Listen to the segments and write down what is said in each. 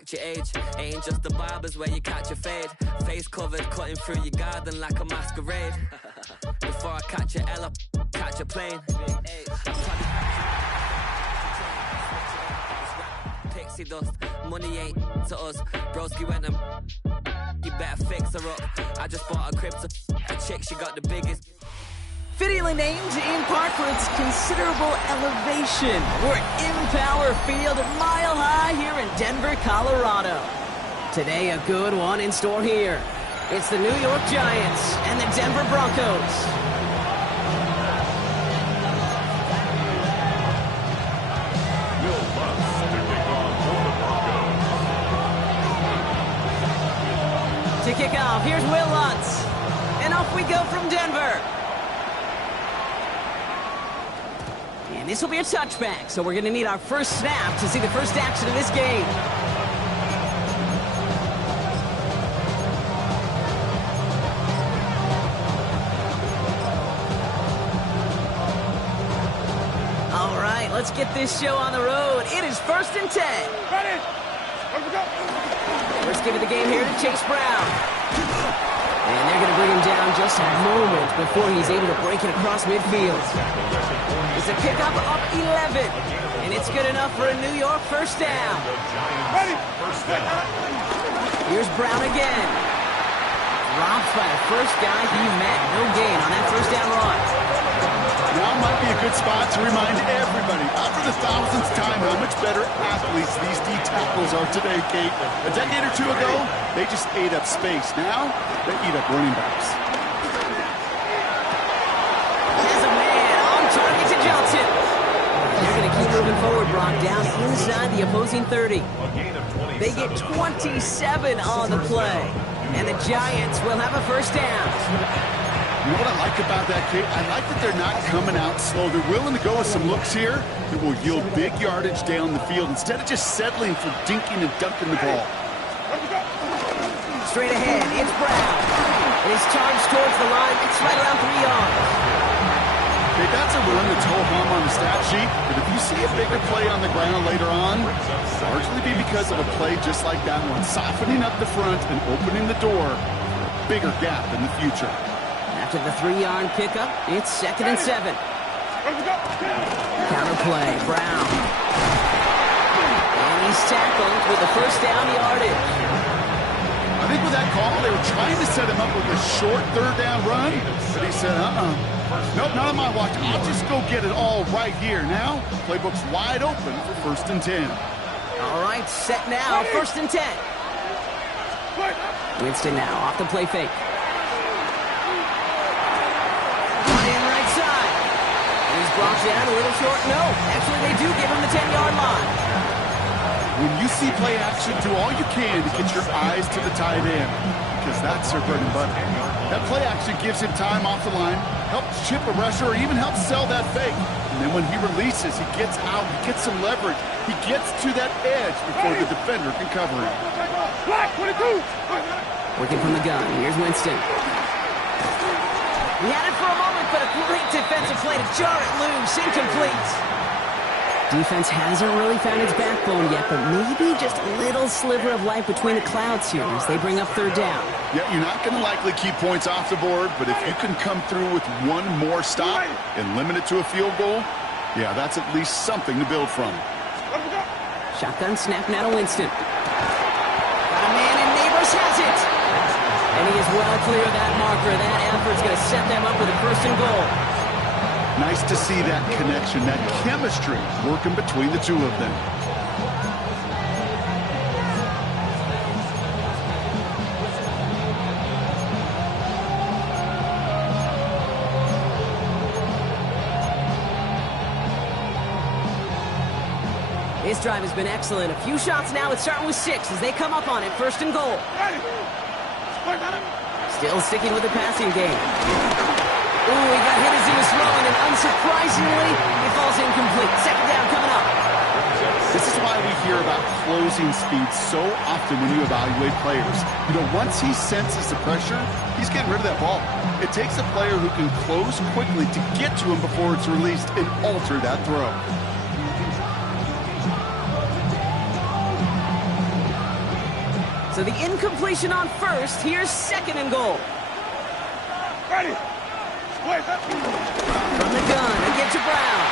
act your age. Ain't just the barbers where you catch a fade. Face covered, cutting through your garden like a masquerade. Before I catch a L up, catch a plane. Pixie dust, money ain't to us. Broski went and you better fix her up. I just bought a crib to a chick, she got the biggest. Fittingly named in part for its considerable elevation. We're at Impower Field, Mile High here in Denver, Colorado. Today, a good one in store here. It's the New York Giants and the Denver Broncos. Will Lutz to kick off for the Broncos. To kick off, here's Will Lutz. And off we go from Denver. And this will be a touchback, so we're going to need our first snap to see the first action of this game. All right, let's get this show on the road. It is 1st and 10. Ready? Let's give it the game here to Chase Brown. And they're going to bring him down just a moment before he's able to break it across midfield. It's a pickup of 11, and it's good enough for a New York first down. Ready? Here's Brown again. Dropped by the first guy he met. No gain on that first down run. Now might be a good spot to remind everybody, not for the thousandth time, how much better athletes these D tackles are today, Kate. A decade or two ago, they just ate up space. Now, they eat up running backs. There's a man on target to Johnson. They're going to keep moving forward, Brock, down inside the opposing 30. They get 27 on the play, and the Giants will have a first down. You know what I like about that, Kate? I like that they're not coming out slow. They're willing to go with some looks here that will yield big yardage down the field instead of just settling for dinking and dunking the ball. Straight ahead, it's Brown. And he's charged towards the line. It's right around 3 yards. Okay, that's a run that's ho-hum on the stat sheet, but if you see a bigger play on the ground later on, largely be because of a play just like that one, softening up the front and opening the door for a bigger gap in the future. After the 3-yard pickup, it's 2nd and 7. Counter play, Brown. And he's tackled with the first down yardage. I think with that call, they were trying to set him up with a short 3rd down run, but he said, nope, not on my watch. I'll just go get it all right here. Now, playbook's wide open for 1st and 10. All right, set now, 1st and 10. Winston now, off the play fake. Brought down a little short. No, actually they do give him the 10-yard line. When you see play action, do all you can to get your eyes to the tight end, because that's their bread and butter. That play action gives him time off the line, helps chip a rusher, or even helps sell that fake. And then when he releases, he gets out, he gets some leverage. He gets to that edge before the defender can cover him. Working from the gun. Here's Winston. He had it for a moment, but a great defensive play to jar it loose. Incomplete. Defense hasn't really found its backbone yet, but maybe just a little sliver of light between the clouds here as they bring up 3rd down. Yeah, you're not going to likely keep points off the board, but if you can come through with one more stop and limit it to a field goal, yeah, that's at least something to build from. Shotgun snap now to Winston. Got a man, and Neighbors has it. And he is well clear of that marker. That effort's going to set them up with a 1st and goal. Nice to see that connection, that chemistry working between the two of them. This drive has been excellent. A few shots now. It's starting with 6 as they come up on it. 1st and goal. Still sticking with the passing game. Ooh, he got hit as he was throwing, and unsurprisingly, it falls incomplete. 2nd down coming up. This is why we hear about closing speed so often when you evaluate players. You know, once he senses the pressure, he's getting rid of that ball. It takes a player who can close quickly to get to him before it's released and alter that throw. So the incompletion on first. Here's second and goal. Ready. From the gun, again to Brown.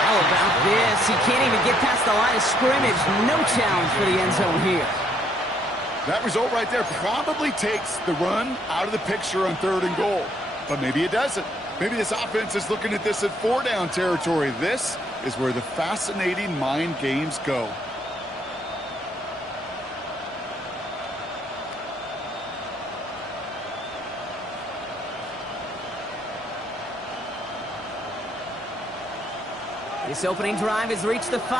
How about this? He can't even get past the line of scrimmage. No challenge for the end zone here. That result right there probably takes the run out of the picture on 3rd and goal. But maybe it doesn't. Maybe this offense is looking at this at 4-down territory. This is where the fascinating mind games go. This opening drive has reached the 5.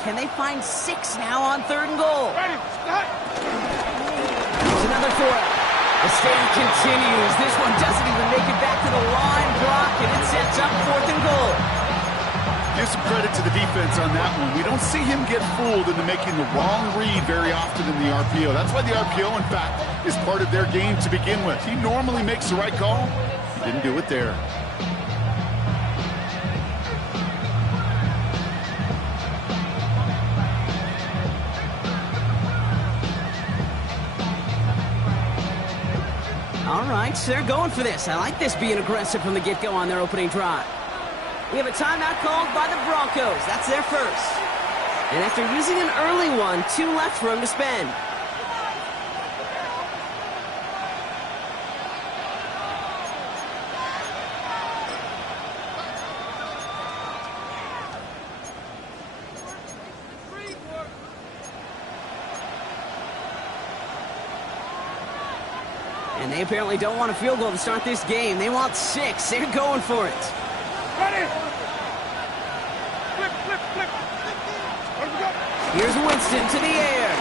Can they find 6 now on 3rd and goal? Here's another for it. The stand continues. This one doesn't even make it back to the line block, and it sets up 4th and goal. Give some credit to the defense on that one. We don't see him get fooled into making the wrong read very often in the RPO. That's why the RPO, in fact, is part of their game to begin with. He normally makes the right call. He didn't do it there. All right, so they're going for this. I like this being aggressive from the get-go on their opening drive. We have a timeout called by the Broncos. That's their first. And after using an early one, 2 left for them to spend. And they apparently don't want a field goal to start this game. They want 6. They're going for it. Ready. Flip. Here's Winston to the air.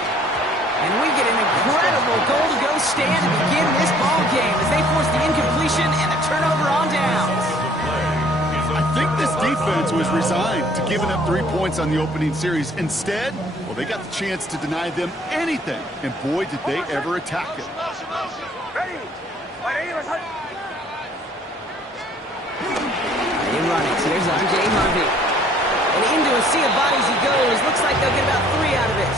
And we get an incredible goal-to-go stand to begin this ball game as they force the incompletion and the turnover on downs. I think this defense was resigned to giving up 3 points on the opening series. Instead, well, they got the chance to deny them anything. And boy, did they ever attack it. In running, so here's R.J. Harvey. And into a sea of bodies he goes. Looks like they'll get about 3 out of it.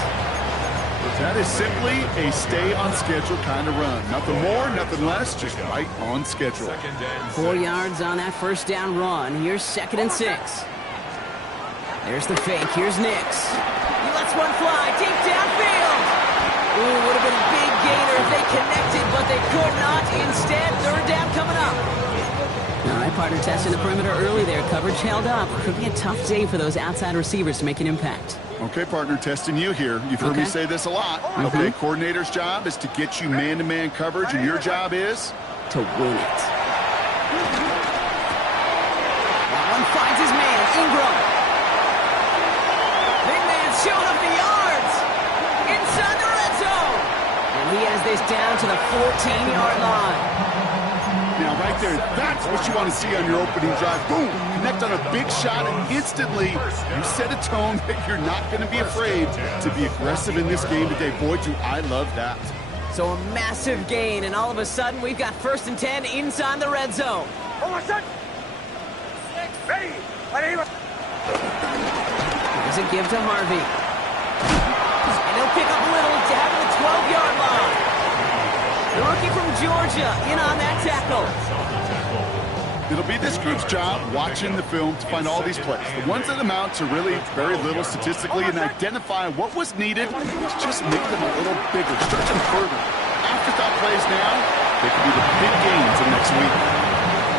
That is simply a stay-on-schedule kind of run. Nothing more, nothing less, just right on schedule. 4 yards on that first down run. Here's 2nd and 6. There's the fake. Here's Nix. He lets one fly deep downfield. Ooh, would have been a big gainer if they connected, but they could not. Instead, 3rd down coming up. All right, partner, testing the perimeter early there. Coverage held up. Could be a tough day for those outside receivers to make an impact. Okay, partner, testing you here. You've heard me say this a lot. Okay, coordinator's job is to get you man-to-man coverage, and your job is? To win it. That one finds his man, Ingram. Big man showing up the yards. Inside the red zone. And he has this down to the 14-yard line. Now, right there, that's what you want to see on your opening drive. Boom! Connect on a big shot, and instantly you set a tone that you're not going to be afraid to be aggressive in this game today. Boy, do I love that. So a massive gain, and all of a sudden, we've got 1st and 10 inside the red zone. Here's a give to Harvey. And he'll pick up Little down to the 12-yard line. The rookie from Georgia in on that tackle. It'll be this group's job watching the film to find all these plays. The ones that amount to really very little statistically and identify what was needed to just make them a little bigger, stretch them further. Afterthought plays now, they could be the big gains of next week.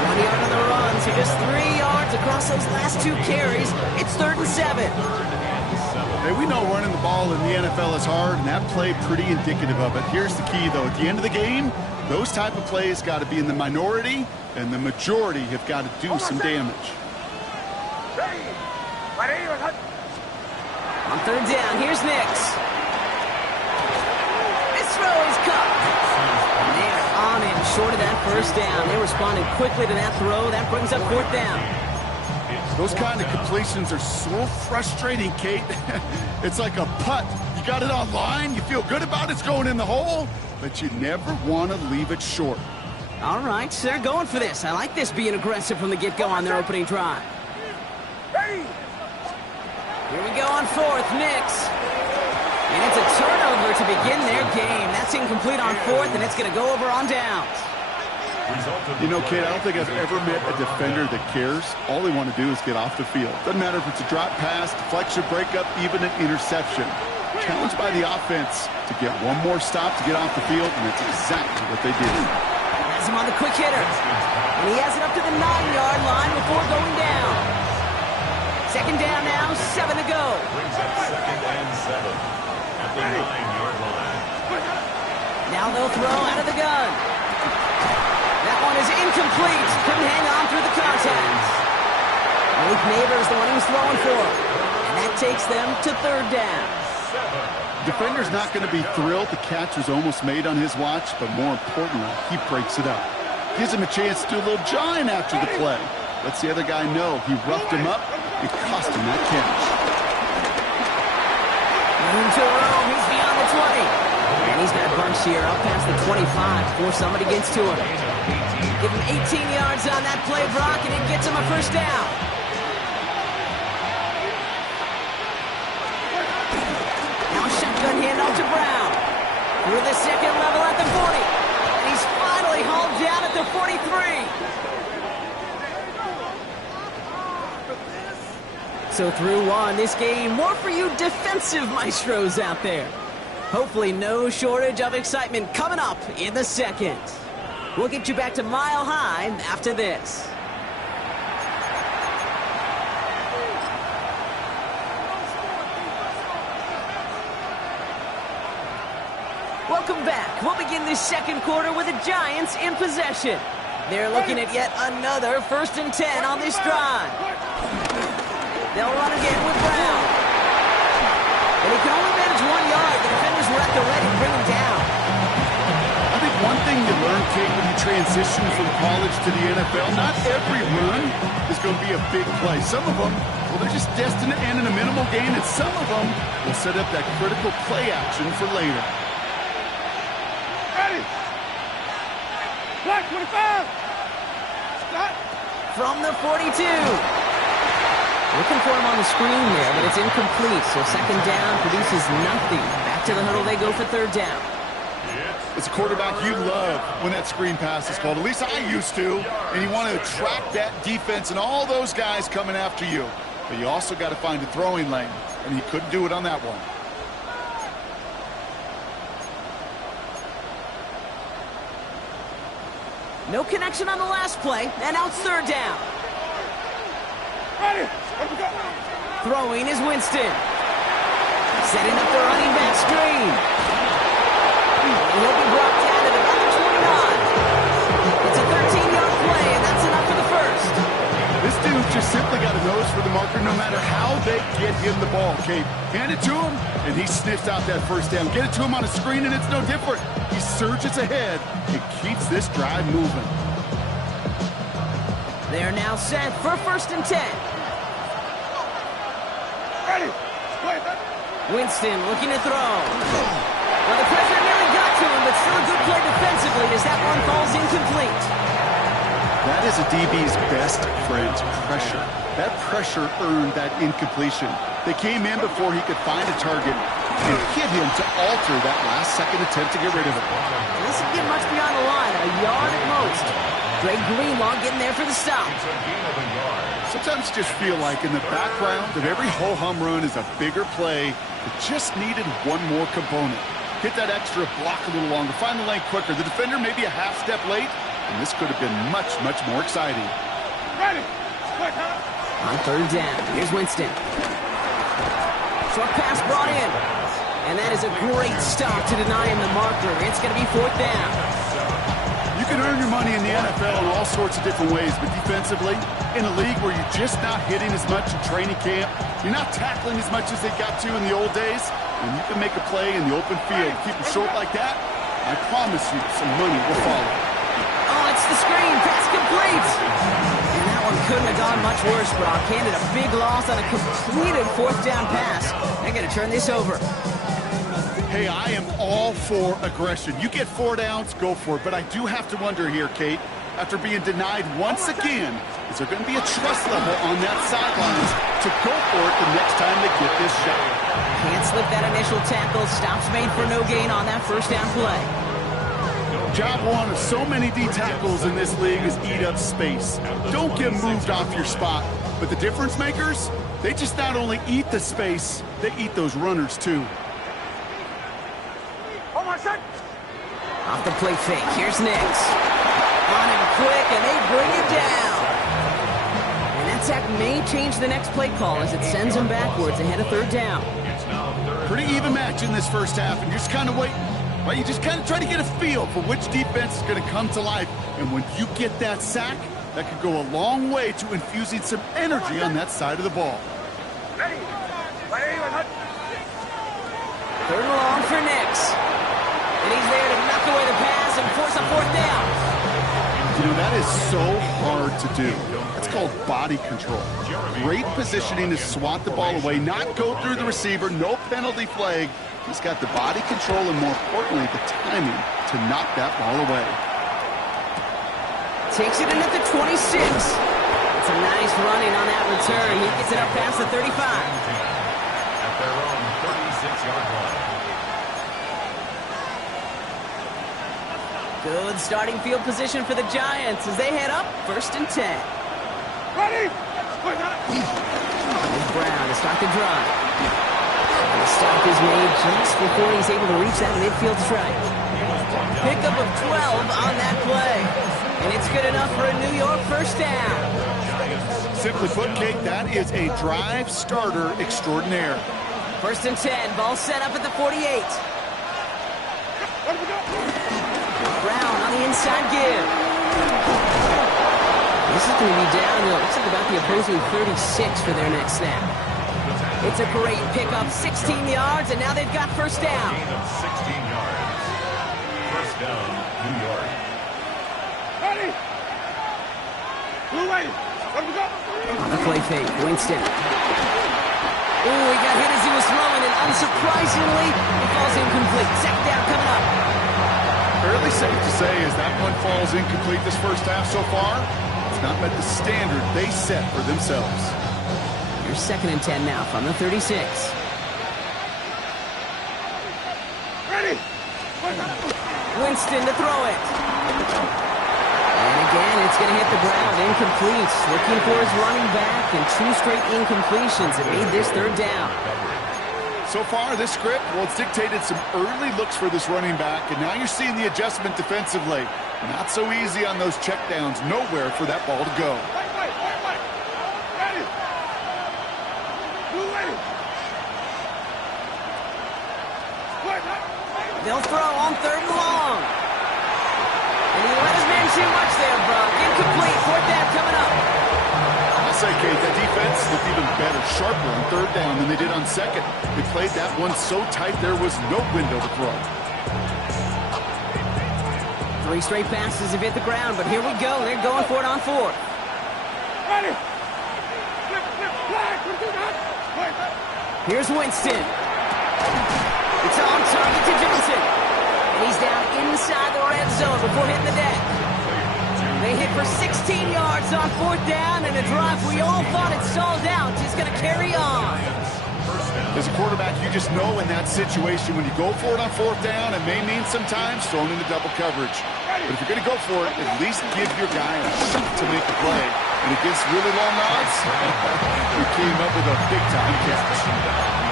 1 yard on the run, so just 3 yards across those last 2 carries. It's 3rd and 7. Hey, we know running the ball in the NFL is hard, and that play pretty indicative of it. Here's the key, though. At the end of the game, those type of plays got to be in the minority, and the majority have got to do some damage. On 3rd down, here's Nix. This throw is caught. And they are on it, short of that 1st down. They responded quickly to that throw. That brings up 4th down. Those kind of completions are so frustrating, Kate. It's like a putt. You got it on line, you feel good about it's going in the hole, but you never want to leave it short. All right, so they're going for this. I like this being aggressive from the get-go on their opening drive. Here we go on 4th, Nix. And it's a turnover to begin their game. That's incomplete on fourth, and it's going to go over on downs. You know, Kate, I don't think I've ever met a defender that cares. All they want to do is get off the field. Doesn't matter if it's a drop pass, deflection, breakup, even an interception. Challenged by the offense to get one more stop to get off the field, and that's exactly what they did. Has him on the quick hitter. And he has it up to the 9-yard line before going down. Second down now, 7 to go. Brings up 2nd and 7 at the 9-yard line. Now they'll throw out of the gun. That one is incomplete. Couldn't hang on through the contact. Malik Neighbors, the one he was throwing for. And that takes them to third down. Defender's not going to be thrilled the catch was almost made on his watch, but more importantly, he breaks it up. Gives him a chance to do a little jawing after the play. Lets the other guy know he roughed him up. It cost him that catch. Room to roam. He's beyond the 20. And he's got a bunch here up past the 25 before somebody gets to him. Give him 18 yards on that play, Brock, and it gets him a first down. Now a shotgun handoff to Brown. Through the second level at the 40. And he's finally hauled down at the 43. So through one, this game, more for you defensive maestros out there. Hopefully no shortage of excitement coming up in the second. We'll get you back to Mile High after this. Welcome back. We'll begin this second quarter with the Giants in possession. They're looking at yet another 1st and 10 on this drive. They'll run again with Brown. And he can only manage 1 yard. The defenders were at the ready to bring him down. I think one thing you learn, Kate, when you transition from college to the NFL, not every run is going to be a big play. Some of them, well, they're just destined to end in a minimal gain, and some of them will set up that critical play action for later. Ready. Black 25. Stop. From the 42. Looking for him on the screen there, but it's incomplete. So second down produces nothing. Back to the huddle they go for third down. As a quarterback, you love when that screen pass is called. At least I used to. And you want to attract that defense and all those guys coming after you. But you also got to find a throwing lane. And he couldn't do it on that one. No connection on the last play. And now it's third down. Ready. Throwing is Winston. Setting up the running back screen. And he'll be brought down at about the 29. It's a 13-yard play, and that's enough for the first. This dude just simply got a nose for the marker no matter how they get him the ball, Kate. Hand it to him, and he sniffs out that first down. Get it to him on a screen, and it's no different. He surges ahead and keeps this drive moving. They're now set for 1st and 10. Ready. Winston looking to throw. Well, the pressure nearly got to him, but still a good play defensively as that one falls incomplete. That is a DB's best friend, pressure. That pressure earned that incompletion. They came in before he could find a target and hit him to alter that last-second attempt to get rid of it. This didn't get much beyond the line, a yard at most. Greg Greenlaw getting there for the stop. Sometimes you just feel like in the background of every ho-hum run is a bigger play that just needed one more component. Hit that extra block a little longer, find the lane quicker. The defender may be a half step late, and this could have been much, much more exciting. Ready. On third down, here's Winston. Short pass brought in. And that is a great stop to deny him the marker. It's going to be fourth down. You can earn your money in the NFL in all sorts of different ways, but defensively, in a league where you're just not hitting as much in training camp, you're not tackling as much as they got to in the old days, and you can make a play in the open field. Keep it short like that, I promise you some money will follow. Oh, it's the screen. Pass complete. And that one couldn't have gone much worse, Brock. Handed a big loss on a completed fourth down pass. They're going to turn this over. Hey, I am all for aggression. You get 4 downs, go for it. But I do have to wonder here, Kate, after being denied once again, is there going to be a trust level on that sidelines to go for it the next time they get this shot? Can't slip that initial tackle. Stops made for no gain on that first down play. Job one of so many D tackles in this league is eat up space. Don't get moved off your spot. But the difference makers, they just not only eat the space, they eat those runners too. Oh my son! Off the play fake, here's Nix. On him quick, and they bring it down. And that sack may change the next play call as it sends him backwards ahead of third down. Pretty even match in this first half, and you're just kind of waiting. Right? You just kind of try to get a feel for which defense is going to come to life. And when you get that sack, that could go a long way to infusing some energy on that side of the ball. Ready! Third and long for Nix. And he's there to knock away the pass and force a fourth down. You know, that is so hard to do. That's called body control. Great positioning to swat the ball away, not go through the receiver, no penalty flag. He's got the body control and, more importantly, the timing to knock that ball away. Takes it in at the 26. It's a nice running on that return. He gets it up past the 35. At their own 36-yard line. Good starting field position for the Giants as they head up 1st and 10. Ready! Here's Brown to start the drive. The stop is made just before he's able to reach that midfield strike. Pickup of 12 on that play. And it's good enough for a New York first down. Simply put, Kate, that is a drive starter extraordinaire. 1st and 10, ball set up at the 48. Brown on the inside give. This is going to be down, it looks like about the opposing 36 for their next snap. It's a great pickup, 16 yards, and now they've got first down. Gain of 16 yards. First down, New York. Ready! Blue ready! Let me go! On the play fake, Winston. Ooh, he got hit as he was throwing, and unsurprisingly, it falls incomplete. Second down coming up. Fairly safe to say as that one falls incomplete this first half so far, it's not met the standard they set for themselves. Here's 2nd and 10 now from the 36. Ready! Winston to throw it. And again, it's going to hit the ground. Incomplete. Looking for his running back, and 2 straight incompletions that made this third down. So far, this script, well, it's dictated some early looks for this running back, and now you're seeing the adjustment defensively. Not so easy on those checkdowns. Nowhere for that ball to go. Ready! Blue ready! They'll throw on 3rd and long. And he let his man too much there, Brock. Incomplete. 4th down coming up. I'll say, Kate, that defense looked even better, sharper on 3rd down than they did on 2nd. They played that one so tight there was no window to throw. 3 straight passes have hit the ground, but here we go. They're going for it on 4th. Ready! Flip, flag! What do that? Here's Winston. It's on target to Johnson. And he's down inside the red zone before hitting the deck. They hit for 16 yards on 4th down, and a drive we all thought had stalled out is going to carry on. As a quarterback, you just know in that situation when you go for it on 4th down, it may mean sometimes throwing into double coverage. But if you're going to go for it, at least give your guy a shot to make a play. And against really long odds, we came up with a big-time catch.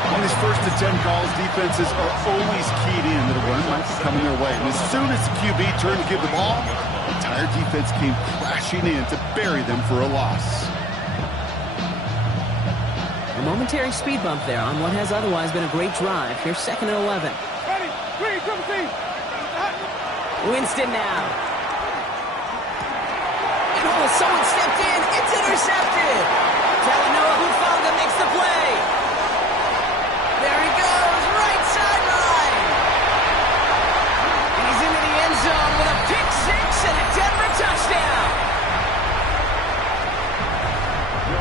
On these 1st and 10 calls, defenses are always keyed in that a run might be coming their way. And as soon as the QB turned to give the ball, the entire defense came crashing in to bury them for a loss. A momentary speed bump there on what has otherwise been a great drive. Here's 2nd and 11. Ready! Green, double team! Winston now. And oh, someone stepped in. It's intercepted. Talanoa Hufanga makes the play. There he goes, right sideline. He's into the end zone with a pick 6 and a Denver touchdown.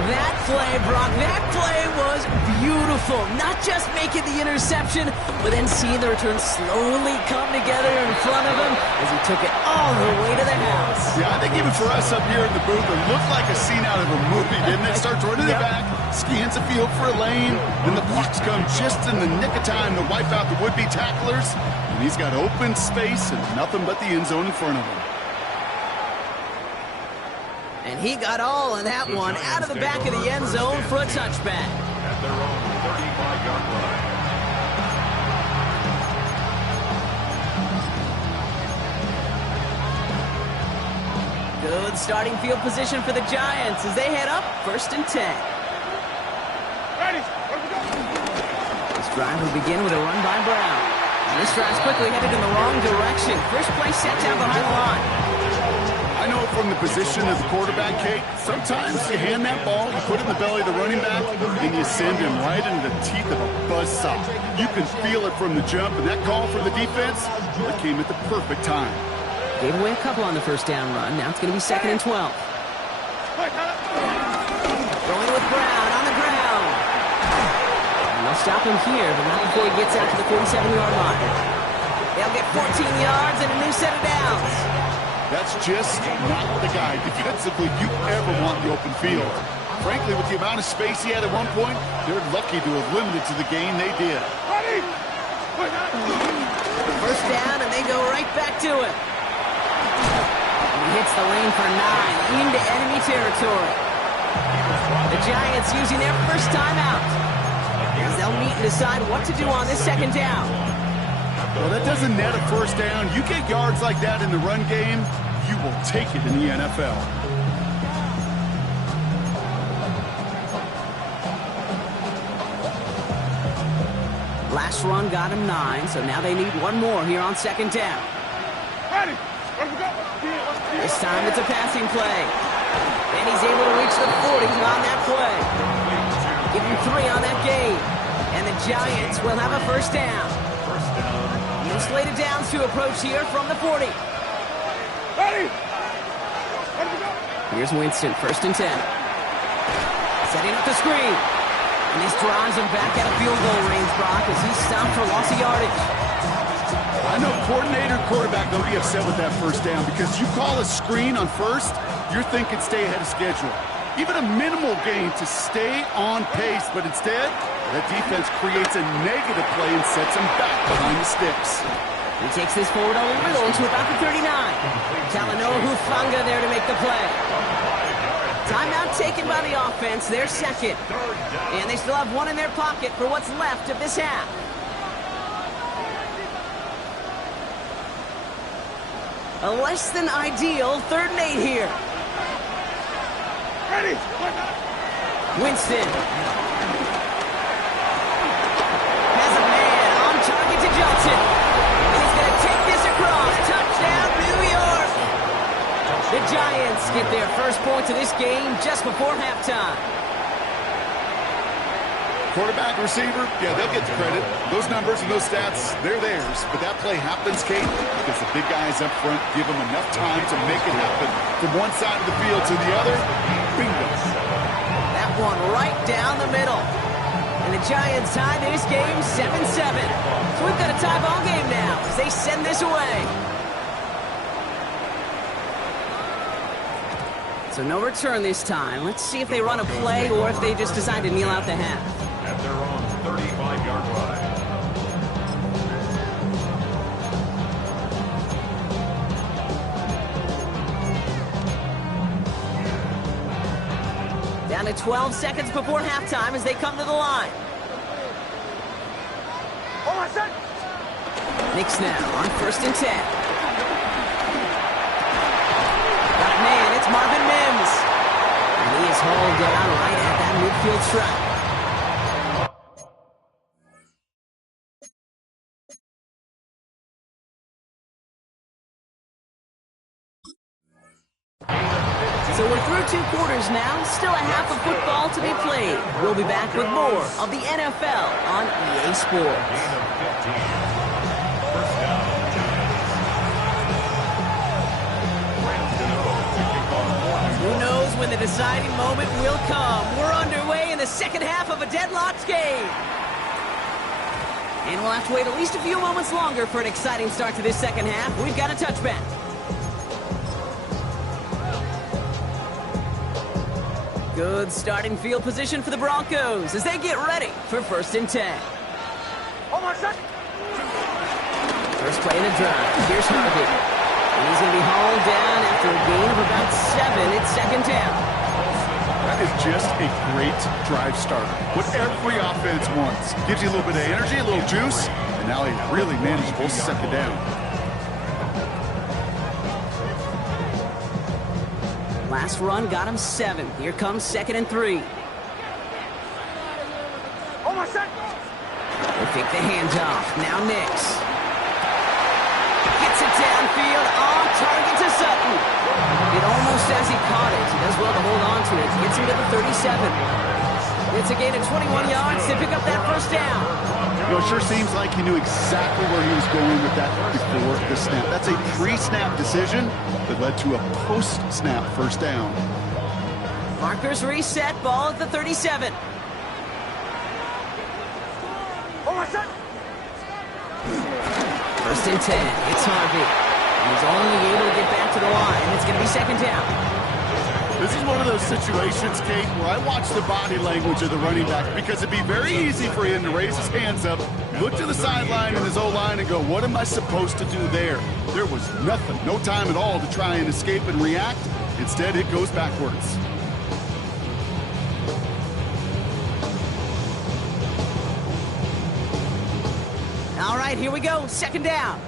that play, Brock, that play was beautiful. Not just making the interception, but then seeing the return slowly come together in front of him as he took it all the way to the house. Yeah, I think even for us up here in the booth, it looked like a scene out of a movie, didn't it? Starts running it back, scans the field for a lane, and the blocks come just in the nick of time to wipe out the would-be tacklers. And he's got open space and nothing but the end zone in front of him. And he got all of that one out of the back of the end zone for a touchback. At their own 35-yard line. Good starting field position for the Giants as they head up 1st and 10. Ready? Where we go? This drive will begin with a run by Brown. And this drive's quickly headed in the wrong direction. First play set down behind the line. I know from the position of the quarterback, Kate, sometimes you hand that ball, you put it in the belly of the running back, and you send him right into the teeth of a buzzsaw. You can feel it from the jump, and that call from the defense, it came at the perfect time. Gave away a couple on the first down run. Now it's going to be 2nd and 12. Throwing with Brown on the ground. And they'll stop him here, but not before he gets out to the 47-yard line. They'll get 14 yards and a new set of downs. That's just not the guy defensively you ever want in the open field. Frankly, with the amount of space he had at one point, they're lucky to have limited to the gain they did. Ready? First down, and they go right back to it. And he hits the lane for 9 into enemy territory. The Giants using their first timeout as they'll meet and decide what to do on this 2nd down. Well, that doesn't net a first down. You get yards like that in the run game, you will take it in the NFL. Last run got him 9, so now they need one more here on 2nd down. Ready? Where we go? This time it's a passing play. And he's able to reach the 40 on that play. Give him 3 on that game. And the Giants will have a first down. No slated downs to approach here from the 40. Ready? Where we go? Here's Winston, 1st and 10. Setting up the screen. And this drives him back out of field goal range, Brock, as he's stopped for loss of yardage. I know coordinator, quarterback don't be upset with that first down because you call a screen on first, you're thinking stay ahead of schedule. Even a minimal gain to stay on pace, but instead, that defense creates a negative play and sets him back behind the sticks. He takes this forward a little to about the 39. Talanoa Hufanga there to make the play. Timeout taken by the offense, their 2nd. And they still have one in their pocket for what's left of this half. A less than ideal 3rd and 8 here. Ready? Winston. Has a man on target to Johnson. And he's going to take this across. Touchdown, New York. The Giants get their first points of this game just before halftime. Quarterback, receiver, yeah, they'll get the credit. Those numbers and those stats, they're theirs. But that play happens, Kate, because the big guys up front give them enough time to make it happen. From one side of the field to the other, bingo. That one right down the middle. And the Giants tie this game 7-7. So we've got a tie ball game now as they send this away. So no return this time. Let's see if they run a play or if they just decide to kneel out the half. At their own 35-yard line. Down to 12 seconds before halftime as they come to the line. Hold on, set. Knicks now on 1st and 10. Got a man, it's Marvin Mims. And he is hauled down right at that midfield stripe. So we're through 2 quarters now, still a half of football to be played. We'll be back with more of the NFL on EA Sports. Who knows when and the deciding moment will come. We're underway in the second half of a deadlocked game. And we'll have to wait at least a few moments longer for an exciting start to this second half. We've got a touchback. Good starting field position for the Broncos as they get ready for 1st and 10. First play in a drive. Here's Harvey. And he's going to be hauled down after a gain of about 7. It's 2nd down. That is just a great drive starter. What every offense wants. Gives you a little bit of energy, a little juice, and now a really manageable 2nd down. Last run got him 7. Here comes 2nd and 3. They take the handoff. Now Nix. Gets it downfield, on target to Sutton. It almost as he caught it. He does well to hold on to it. Gets him to the 37. It's a gain of 21 yards to pick up that 1st down. You know, it sure seems like he knew exactly where he was going with that before the snap. That's a pre-snap decision that led to a post-snap 1st down. Markers reset, ball at the 37. First and 10, it's Harvey. He's only able to get back to the line. It's going to be 2nd down. This is one of those situations, Kate, where I watch the body language of the running back because it'd be very easy for him to raise his hands up, look to the sideline in his O-line and go, what am I supposed to do there? There was nothing, no time at all to try and escape and react. Instead, it goes backwards. All right, here we go. 2nd down.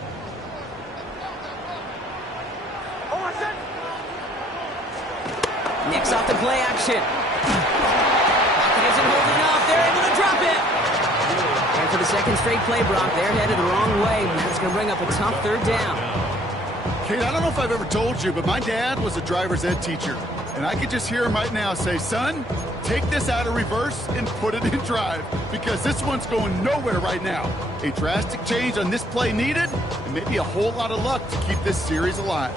Nix off the play action. Pocket isn't holding up. They're able to drop it. And for the 2nd straight play, Brock, they're headed the wrong way. That's going to bring up a tough 3rd down. Kate, I don't know if I've ever told you, but my dad was a driver's ed teacher. And I could just hear him right now say, son, take this out of reverse and put it in drive because this one's going nowhere right now. A drastic change on this play needed and maybe a whole lot of luck to keep this series alive.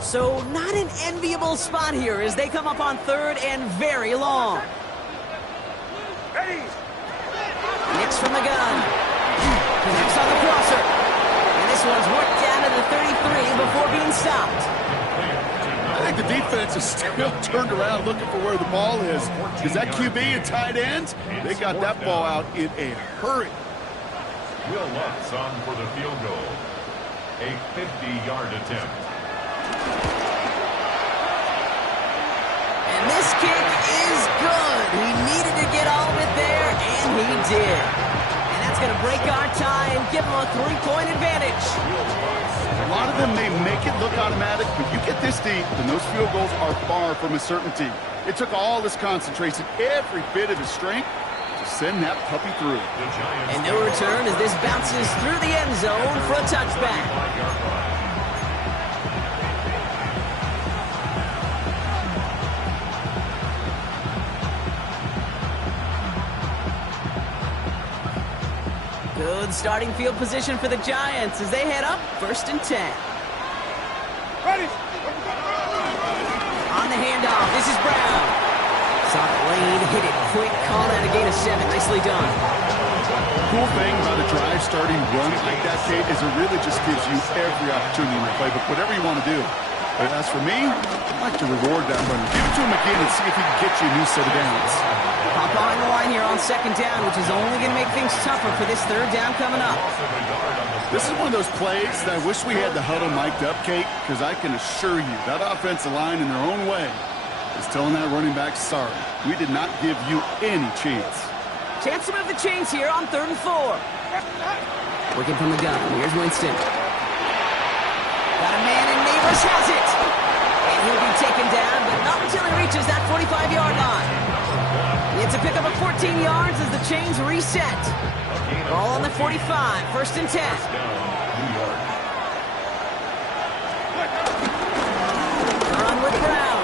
So not an enviable spot here as they come up on 3rd and very long. Nix from the gun. Connects on the crosser. And this one's worked down to the 33 before being stopped. I think the defense is still turned around looking for where the ball is. Is that QB and tight end? They got that ball out in a hurry. Will Lutz on for the field goal. A 50-yard attempt. And this kick is good. He needed to get all of it there, and he did. And that's going to break our tie and give him a 3-point advantage. A lot of them may make it look automatic, but you get this deep, and those field goals are far from a certainty. It took all his concentration, every bit of his strength, to send that puppy through. And no return as this bounces through the end zone for a touchback. Good starting field position for the Giants as they head up 1st and 10. Ready. On the handoff, this is Brown. Saw the lane, hit it quick, called out a gain of 7. Nicely done. Cool thing about a drive starting run like that, Kate, is it really just gives you every opportunity to play, but whatever you want to do. But as for me, I'd like to reward that runner. Give it to him again and see if he can get you a new set of downs. Hop on the line here on 2nd down, which is only going to make things tougher for this 3rd down coming up. This is one of those plays that I wish we had the huddle mic'd up, Kate, because I can assure you that offensive line in their own way is telling that running back, sorry, we did not give you any chance. Chance to move the chains here on 3rd and 4. Working from the gun. Here's Winston. Got a man, and Neighbors has it. And he'll be taken down, but not until he reaches that 45-yard line. It's a pickup of 14 yards as the chains reset. Ball on the 45, 1st and 10. Run with Brown.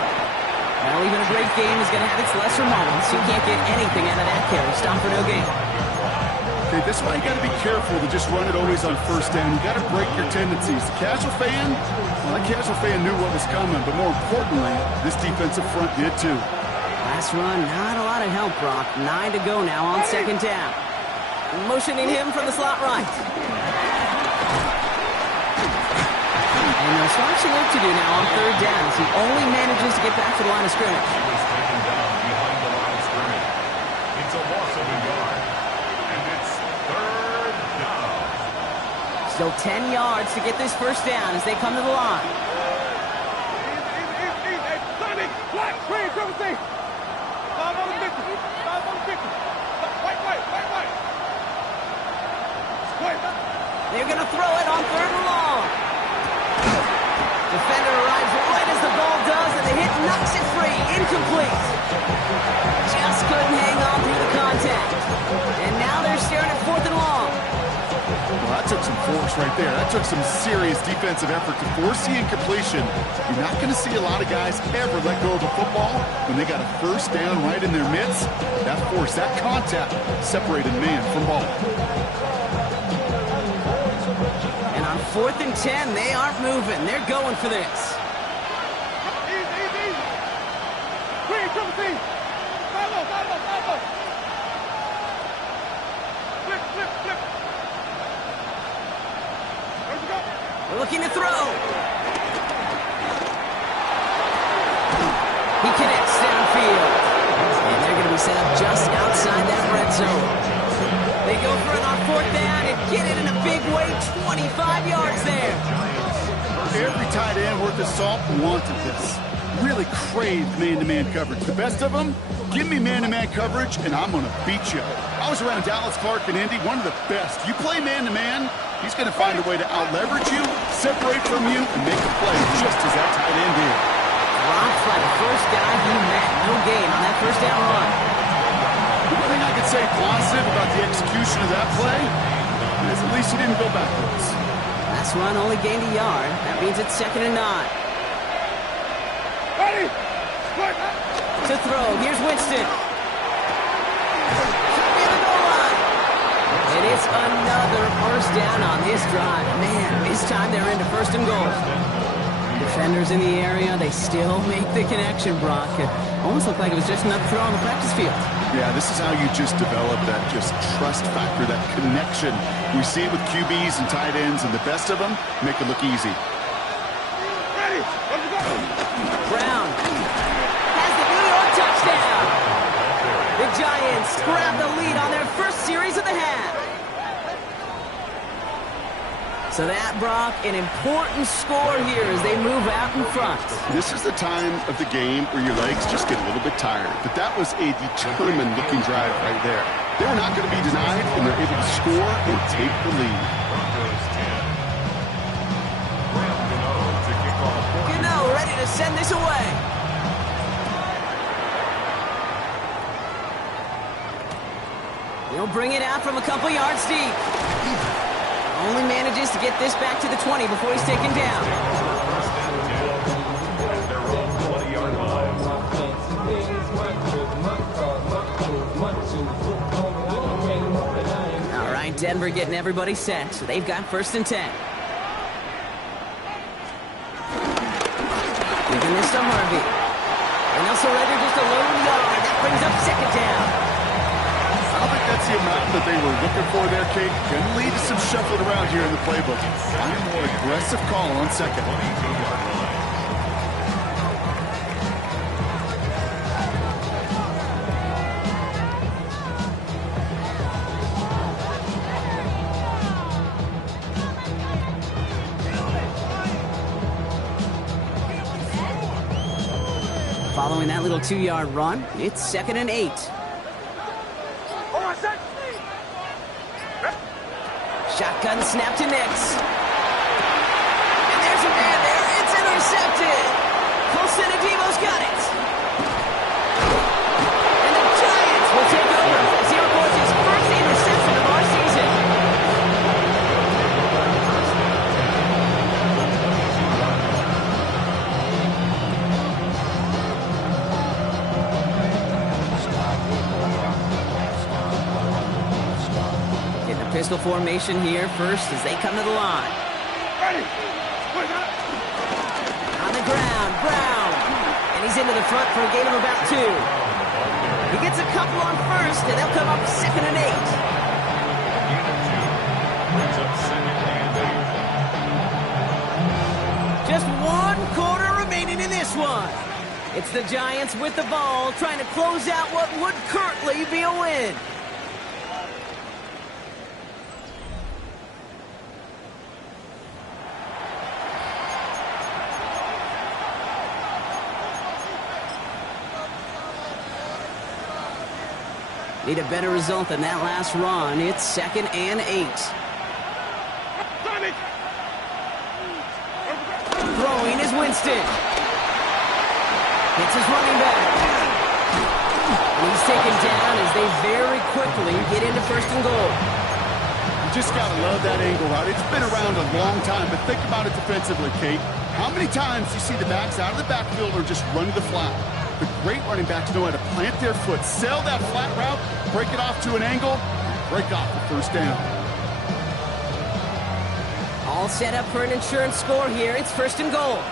Well, even a great game is going to have its lesser moments. You can't get anything out of that carry. Stop for no gain. Okay, this is why you got to be careful to just run it always on first down. You got to break your tendencies. The casual fan, well, that casual fan knew what was coming, but more importantly, this defensive front did too. Last run, not a lot of help, Brock. 9 to go now on second down. Motioning him from the slot right. And there's not much work to do now on third down as he only manages to get back to the line of scrimmage. He's taken down behind the line of scrimmage. It's a loss of a yard. And it's third down. Still 10 yards to get this first down as they come to the line. Easy. Hey, Sonny, black, green, triple C. 5 on the 50. 5 on the 50. White. They're going to throw it on third and long. Defender arrives right as the ball does, and the hit knocks it free. Incomplete. Just couldn't hang on through the contact. And now they're staring at fourth and long. Well, that took some force right there. That took some serious defensive effort to force the incompletion. You're not going to see a lot of guys ever let go of the football when they got a first down right in their midst. That force, that contact separated man from ball. And on 4th and 10, they aren't moving. They're going for this. Easy. Green, triple C. 5 low. Flip. Where'd you go? They're looking to throw. He connects downfield. And they're going to be set up just outside that red zone. They go for it on 4th down and get it in a big way. 25 yards there. Every tight end worth his salt wanted this. Really craved man-to-man coverage. The best of them, give me man-to-man coverage, and I'm going to beat you. I was around Dallas Clark and Indy, one of the best. You play man-to-man, he's going to find a way to out-leverage you, separate from you, and make a play just as that tight end did. Dropped by the first guy he met. No gain on that first down run. The only thing I could say positive about the execution of that play is at least he didn't go backwards. Last run only gained a yard. That means it's 2nd and 9. Ready. Split. To throw, here's Winston. Near the goal line. And it's another first down on this drive. Man, this time they're into 1st and goal. Defenders in the area, they still make the connection, Brock. It almost looked like it was just another throw on the practice field. Yeah, this is how you just develop that just trust factor, that connection. We see it with QBs and tight ends, and the best of them make it look easy. Ready. Let's go. Brown has the New York touchdown. The Giants grab the lead on their first series of the half. So that, Brock, an important score here as they move out in front. This is the time of the game where your legs just get a little bit tired. But that was a determined-looking drive right there. They were not going to be denied, and they're able to score and take the lead. Gano ready to send this away. He'll bring it out from a couple yards deep. Only manages to get this back to the 20 before he's taken down. All right, Denver getting everybody set. So they've got 1st and 10. Giving this to Harvey. And also Surrender just a lone yard. That brings up 2nd down. I don't think that's the amount that they were looking for there, Kate. Can lead to some shuffling around here in the playbook. I'm a more aggressive call on 2nd. Following that little 2-yard run, it's 2nd and 8. Shotgun snap to Nix. And there's a man there. It's intercepted. Colson Adebo's got it. And the Giants will take over as he records his first interception of our season. pistol formation here first as they come to the line. Ready. On the ground, Brown. And he's into the front for a gain of about 2. He gets a couple on first, and they'll come up 2nd and 8. Brings up 2nd and 8. Just 1 quarter remaining in this one. It's the Giants with the ball, trying to close out what would currently be a win. Need a better result than that last run. It's 2nd and 8. Throwing is Winston. Hits his running back. And he's taken down as they very quickly get into 1st and goal. You just got to love that angle route. It's been around a long time, but think about it defensively, Kate. How many times do you see the backs out of the backfield or just run to the flat? The great running backs know how to plant their foot, sell that flat route, break it off to an angle, and break off the 1st down. All set up for an insurance score here. It's 1st and goal.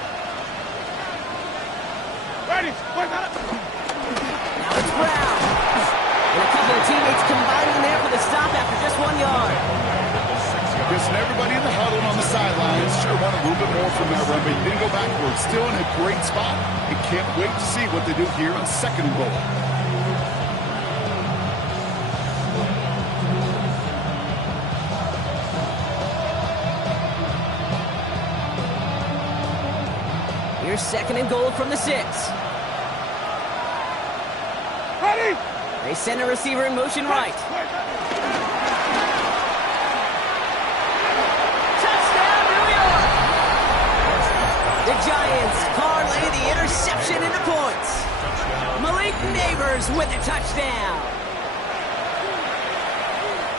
Ready. Now it's Brown. And a couple of teammates combining there for the stop after just 1 yard. Listen, everybody in the huddle on the sidelines sure want a little bit more from that run, but you didn't go backwards. Still in a great spot. And can't wait to see what they do here on 2nd and goal. Here's 2nd and goal from the 6. Ready. They send a receiver in motion right. Touchdown, New York! The Giants parlay the interception into points. Malik Neighbors with a touchdown.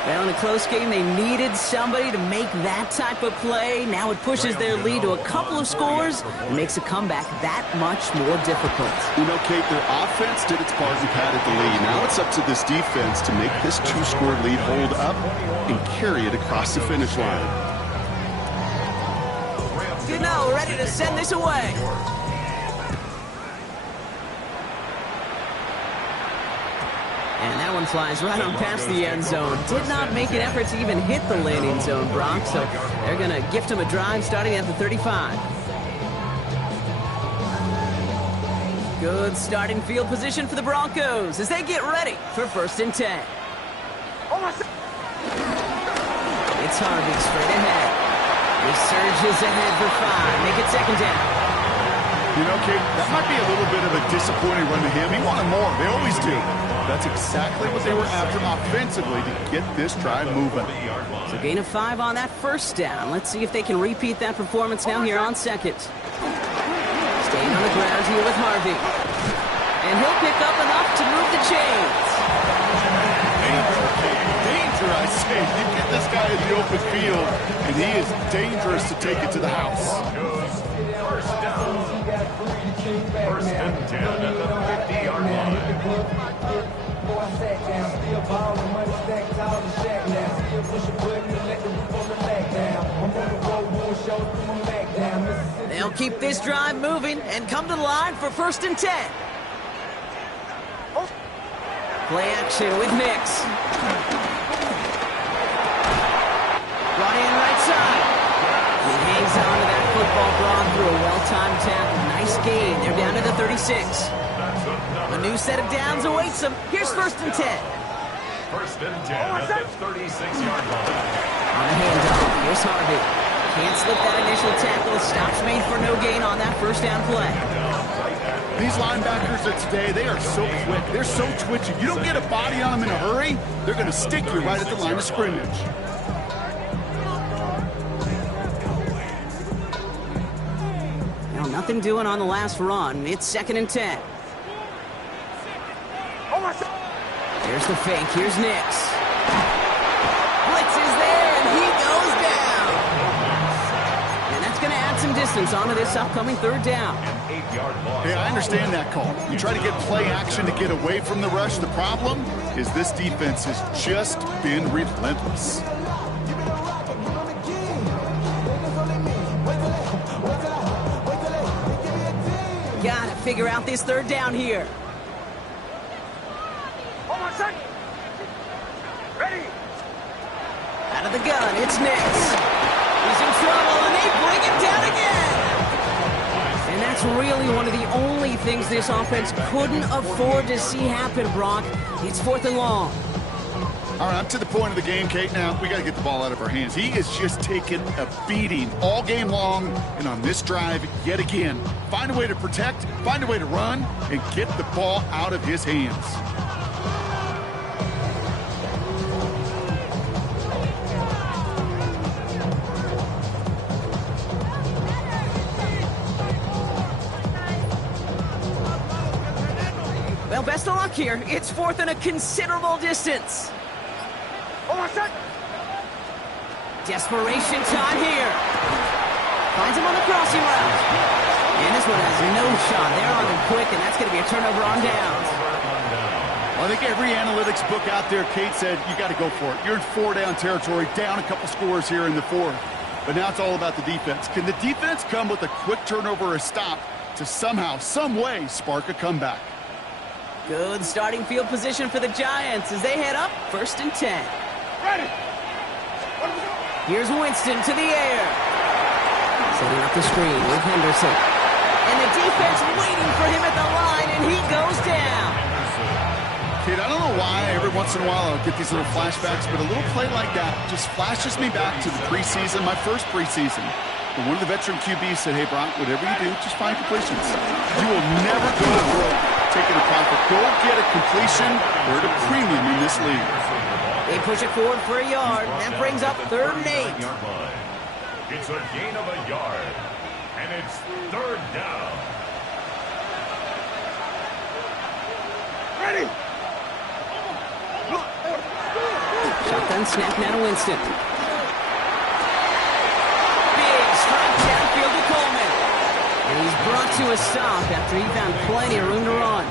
Well, in a close game, they needed somebody to make that type of play. Now it pushes their lead to a couple of scores and makes a comeback that much more difficult. You know, Kate, their offense did its part and padded the lead. Now it's up to this defense to make this 2-score lead hold up and carry it across the finish line. Gano ready to send this away. And that one flies right on past the end zone. Did not make an effort to even hit the landing zone, Brock, so they're going to gift him a drive starting at the 35. Good starting field position for the Broncos as they get ready for 1st and 10. It's Harvey straight ahead. He surges ahead for 5. Make it 2nd down. You know, Kate, that might be a little bit of a disappointing run to him. He wanted more. They always do. That's exactly what they were after offensively to get this drive moving. So gain of 5 on that 1st down. Let's see if they can repeat that performance now here on 2nd. Staying on the ground here with Harvey. And he'll pick up enough to move the chains. Danger, I say. You get this guy in the open field, and he is dangerous to take it to the house. 1st down. 1st and 10 at the 50-yard line. They'll keep this drive moving and come to the line for 1st and 10. Play action with Nix. Brought in right side. He hangs on to that football Braun through a well-timed tackle. Nice gain. They're down to the 36. A new set of downs awaits them. Here's 1st and 10. 1st and 10 at the 36-yard line. On the handoff, here's Harvey. Can't slip that initial tackle. Stops made for no gain on that 1st down play. These linebackers of today, they are so quick. They're so twitchy. You don't get a body on them in a hurry, they're going to stick you right at the line of scrimmage. Now, nothing doing on the last run. It's 2nd and 10. Here's the fake. Here's Nix. Blitz is there, and he goes down. And that's going to add some distance onto this upcoming 3rd down. Yeah, I understand that call. You try to get play action to get away from the rush. The problem is this defense has just been relentless. figure out this third down here. Hold on, set. Ready. Out of the gun, it's Nix. He's in trouble, and they bring him down again. And that's really one of the only things this offense couldn't afford to see happen, Brock. It's 4th and long. All right, I'm to the point of the game, Kate, now. We got to get the ball out of our hands. He is just taking a beating all game long, and on this drive, yet again. Find a way to protect, find a way to run, and get the ball out of his hands. Well, best of luck here. It's 4th and a considerable distance. Hold on, set. Desperation time here. Finds him on the crossing route. And this one has no shot. They're on him quick, and that's going to be a turnover on downs. Well, I think every analytics book out there, Kate said, you got to go for it. You're in 4-down territory, down a couple scores here in the 4th. But now it's all about the defense. Can the defense come with a quick turnover or a stop to somehow, some way, spark a comeback? Good starting field position for the Giants as they head up 1st and 10. Ready. Here's Winston to the air. Setting up the screen with Henderson. And the defense waiting for him at the line, and he goes down. Kate, I don't know why every once in a while I'll get these little flashbacks, but a little play like that just flashes me back to the preseason, my first preseason. But one of the veteran QBs said, hey, Brock, whatever you do, just find completions. You will never go broke taking a profit. Go get a completion. They're at a premium in this league. They push it forward for a yard. That brings up 3rd and 8. It's a gain of a yard, and it's 3rd down. Ready. Shotgun snap now to Winston. Big strike downfield to Coleman. And he's brought to a stop after he found plenty of room to run.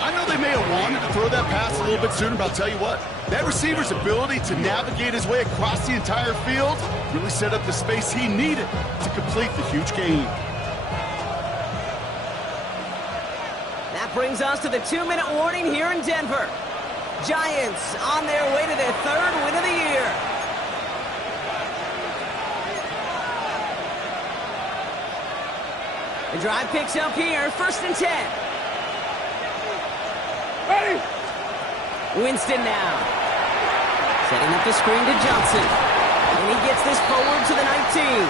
I know they may have wanted to throw that pass a little bit sooner, but I'll tell you what, that receiver's ability to navigate his way across the entire field really set up the space he needed to complete the huge gain. That brings us to the 2-minute warning here in Denver. Giants on their way to their 3rd win of the year. The drive picks up here, 1st and 10. Ready. Winston now. Setting up the screen to Johnson. And he gets this forward to the 19.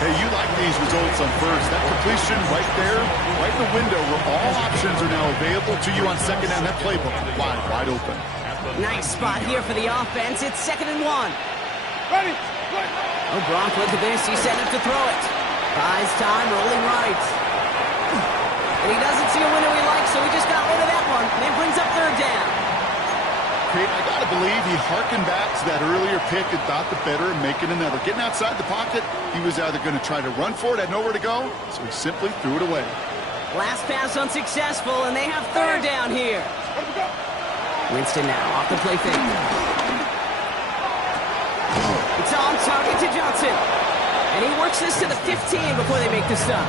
Hey, you like these results on first. That completion right there, right in the window where all options are now available to you on 2nd down. That playbook wide open. Nice spot here for the offense. It's 2nd and 1. Ready. Oh, Brock, look at this. He's setting up to throw it. Buys time, rolling right. And he doesn't see a window he likes, so he just got rid of that one. And it brings up 3rd down. Kate, I got to believe he harkened back to that earlier pick and thought the better of making another. Getting outside the pocket, he was either going to try to run for it, had nowhere to go, so he simply threw it away. Last pass unsuccessful, and they have 3rd down here. Winston now off the play fake. It's on target to Johnson. And he works this to the 15 before they make the stop.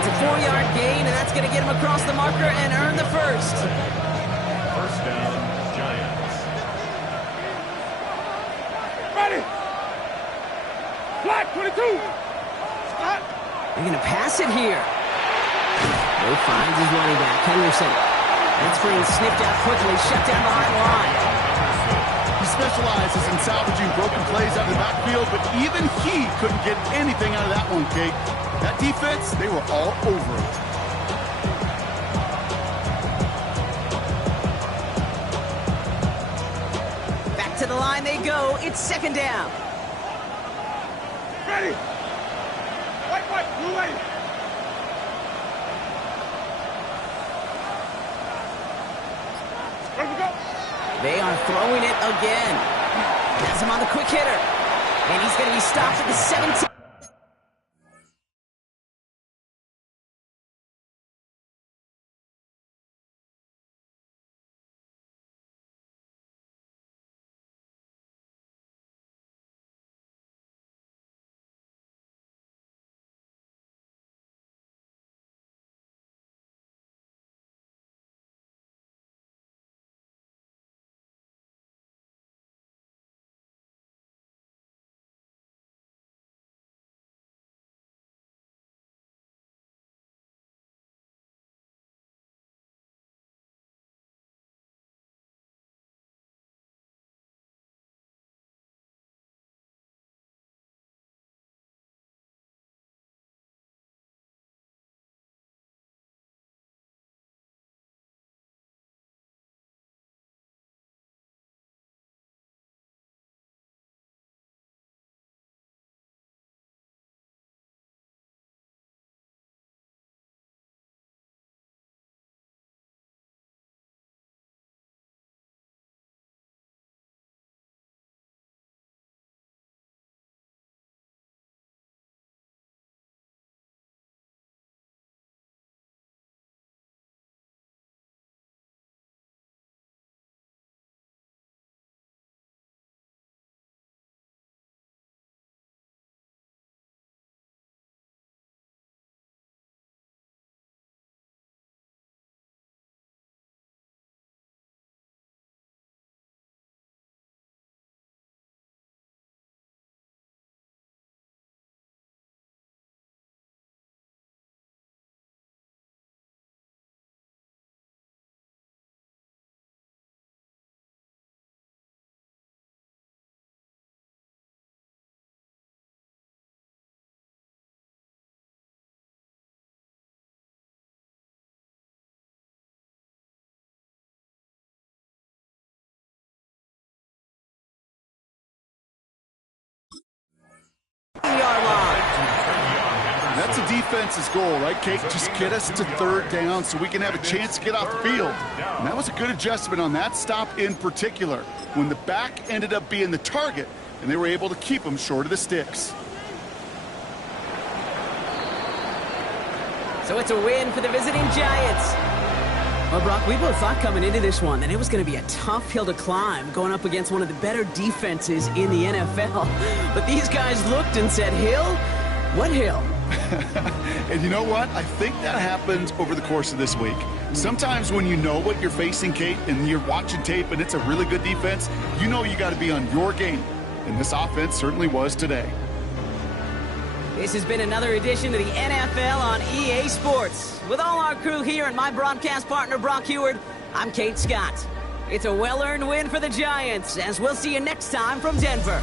It's a 4-yard gain, and that's going to get him across the marker and earn the 1st. 1st down, Giants. Ready. Flat 22. Stop. They're going to pass it here. Bo finds his running back, Henderson. That screen snipped out quickly, shut down behind the line. He specializes in salvaging broken plays out of the backfield, but even he couldn't get anything out of that one, Kate. That defense, they were all over it. Back to the line they go. It's 2nd down. Ready. White, blue way. Ready to go. They are throwing it again. Has him on the quick hitter. And he's going to be stopped at the 17. That's a defense's goal, right, Kate? Just get us to third down so we can have a chance to get off the field. And that was a good adjustment on that stop in particular, when the back ended up being the target, and they were able to keep him short of the sticks. So it's a win for the visiting Giants. Well, Brock, we both thought coming into this one that it was going to be a tough hill to climb going up against one of the better defenses in the NFL. But these guys looked and said, hill? What hill? And you know what? I think that happens over the course of this week. Sometimes when you know what you're facing, Kate, and you're watching tape and it's a really good defense, you know you got to be on your game. And this offense certainly was today. This has been another edition of the NFL on EA Sports. With all our crew here and my broadcast partner, Brock Heward, I'm Kate Scott. It's a well-earned win for the Giants, as we'll see you next time from Denver.